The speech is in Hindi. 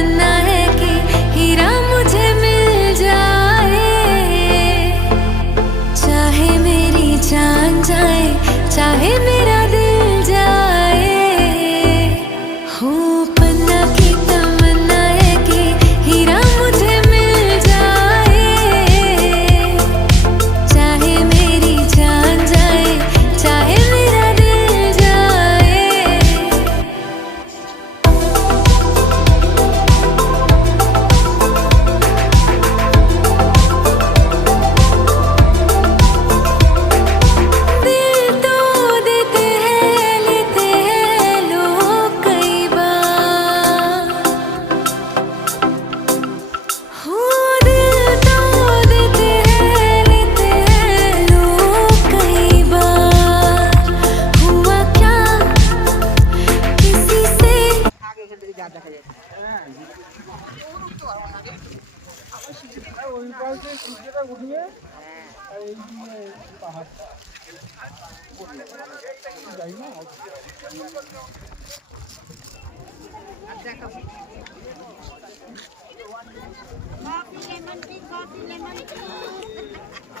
तमन्ना है कि हीरा मुझे मिल जाए, चाहे मेरी जान जाए, चाहे मेरा दिल जाए। हो पन्ना की तमन्ना है कि हीरा मुझे मिल जाए, चाहे मेरी जान जाए, चाहे मेरा दिल जाए। दिल तो देते हैं, लेते हैं लोग कई बार। हो दिल तो देते हैं, लेते हैं लोग कई बार। हुआ क्या किसी से Coffee lemon tea, coffee lemon tea.